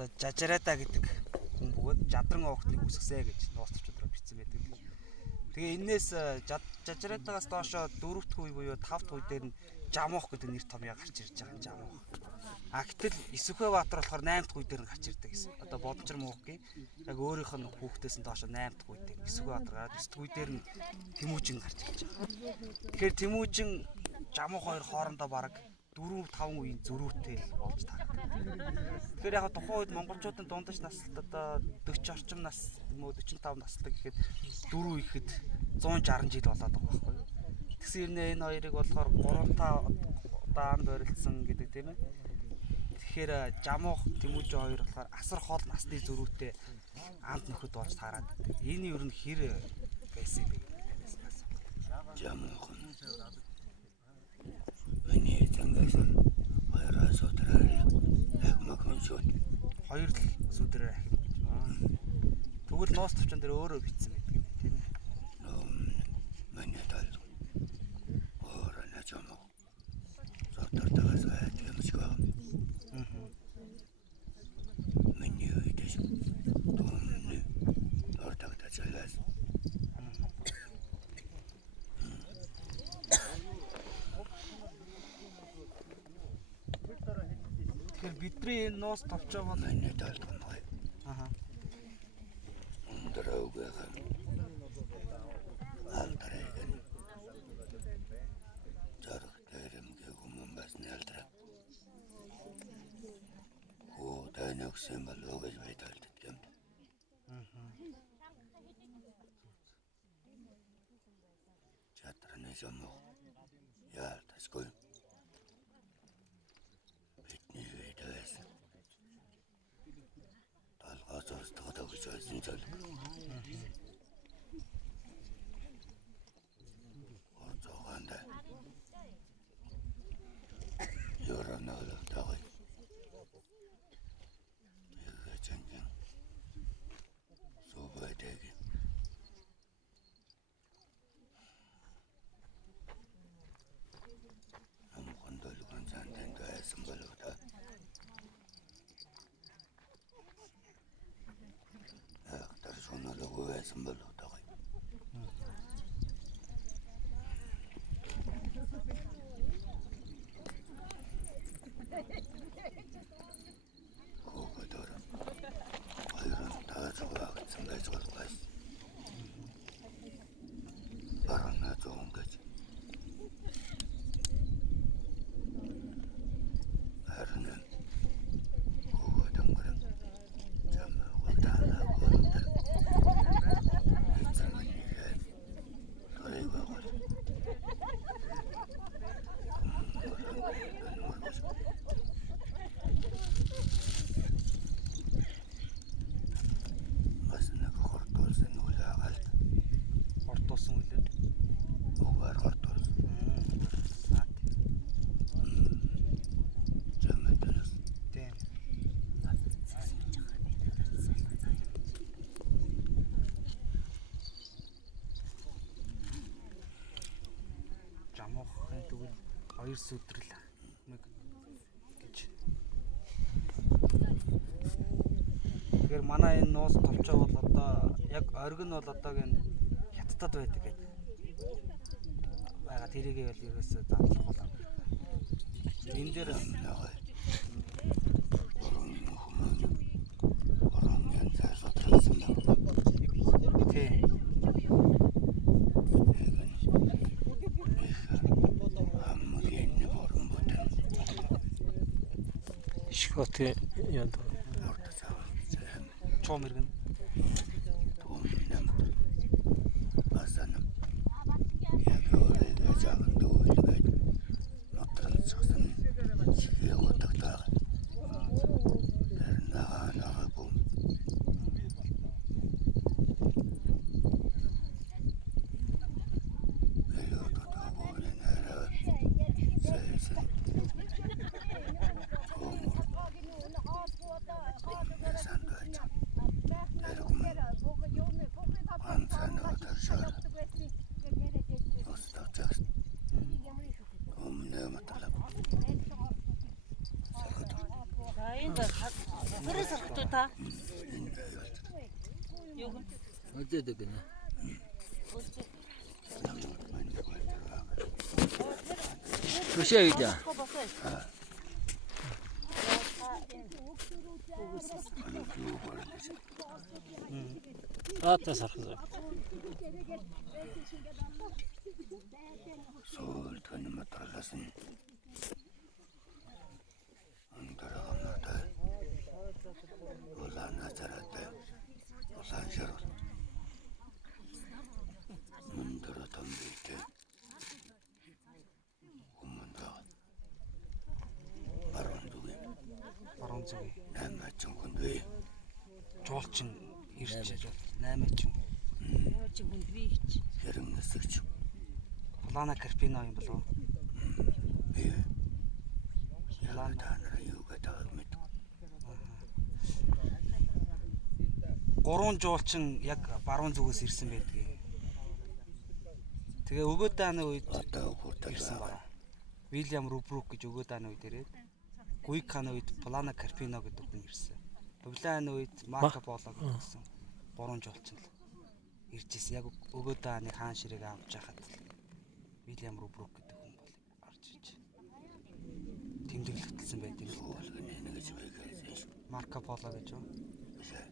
одоо жажараада гэдэг хүн бөгөөд жадран огтны үсгсэ гэж нууц төвчдрөө бичсэн байдаг. Тэгээ энээс жажараадагаас доошо 4-р үе буюу 5-р үе дээр нь Жамуух гэдэг нэр томьёо гарч ирж байгаа юм Жамуух. А гэтэл Исүхбаатар болохоор 8-р үе дээр нь гарч ирдэг гэсэн. Одоо Бодолжир Муухгийн яг өөрийнх нь хүүхдээс нь доошо 8-р үе дээр Исүхбаатар гараад 9-р үе дээр нь Тэмүүжин гарч ирж байгаа. Тэгэхээр Тэмүүжин Жамуух хоёр хоорондоо бараг 4-5 үеийн зөрүүтэй л болж таардаг. Тэгэхээр яг тухайн үед монголчуудын дундаж наслт одоо 40 орчим нас юм уу 45 настай гэхэд 4 үе гэхэд 160 жил болоод байгаа байхгүй юу. Тэгсэн юм энэ хоёрыг болохоор 3-5 удаан борилцсон гэдэг тийм ээ. Тэгэхээр Жамуух Тэмүүжин хоёр болохоор асар хол насны зөрүүтэй амт нөхөд болж таарад. Энэ юу н хэр байсан бэ? Жамуух миний зангасан хоёроо сүдрээр ахмаг шууд хоёр л сүдрээр ахим гэж. Тэгвэл ноос төвчөн дээр өөрөө бичсэн байдаг юм тийм ээ. Миний тал өөрөө на Жамуух сүдртээс юм шиг байна. Миний үедээ томны тортагта чалаас Тэгэхээр бидний энэ ноос товчоо бол миний тал томгой. Аха. Өндрөөгийн алдрайгэн зарах дээрэмгээ хүмүүс бас нэлдрэ. Хөө тайнагсан болоогож байталдаг юм. Чатраны Жамуух яалтасгүй. Бидний үедээс талгаас тогтоож байсан зүйл. Оцооганда ёронол тагой. Ягчангийн субайдаг. Амхондол ганцхан дайсан болоо та. Ахтар сонолоо байсан болоо та. Коодор. Айрон таацгаагцсан байж болов. Барана зонгож. Харин коодор Жамуух таана коодор. Масна хортолсон үлаагалт. Хортуулсан үлээ. Угаар хортол. Жамаатай. Тийм. Жамуухын тэгвэл хоёр сүдрэл нэг гэж. Тэгэхээр манай энэ ноос товчоо бол одоо яг ориг нь бол одоогийн хятадд байдаг гэдэг. Бага тэрийгээ бол ерөөсөө задлах болоо. Энэ дээр Шкоты яд. чом иргэн. Бүрээс харахгүй та. Юу гэнэ? 어제도 그냥. 도시야 이제. 아따 살았어. 서울 돈이 못 들어갔으니 안 들어갔나다. 올라나 잘했다. 올라셔로 문들어 덤빌게 오문다 바로 누구 Баруун зүг. 난 청군데 Жуулчин ирж 8 ч. Чи хүнд би гэж. 여름 났었죠. Полана Карпино юм болов уу? 예. 야다나 요가 다 мэд. 3 жуулчин яг баруун зүгээс ирсэн байдгийг. Тэгээ өгөө дааны үед 왔다 갔다 ирсэн байна. Вильям Рубрук гэж өгөө дааны үед ирээд Гуйканы үед Полана Карпино гэдэг хүн ирсэн. Павлааны үед Марко Поло гэсэн 3 жуулчин л ирж ирсэн. Яг өгөө дааны хаан ширээг авч яхад Вильям Рубрук гэдэг хүн бол орж иж тэмдэглэгдсэн байдаг л та. 내가 집에 가야지. Марко Поло гэж юу? 그래.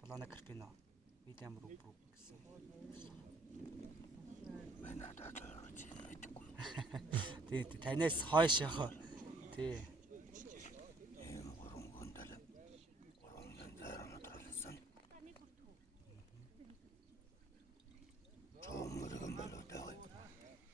Полана Карпино, Вильям Рубрук гэсэн. 맨날 다 저러지. Тий, танаас хойш яхаа. Тий.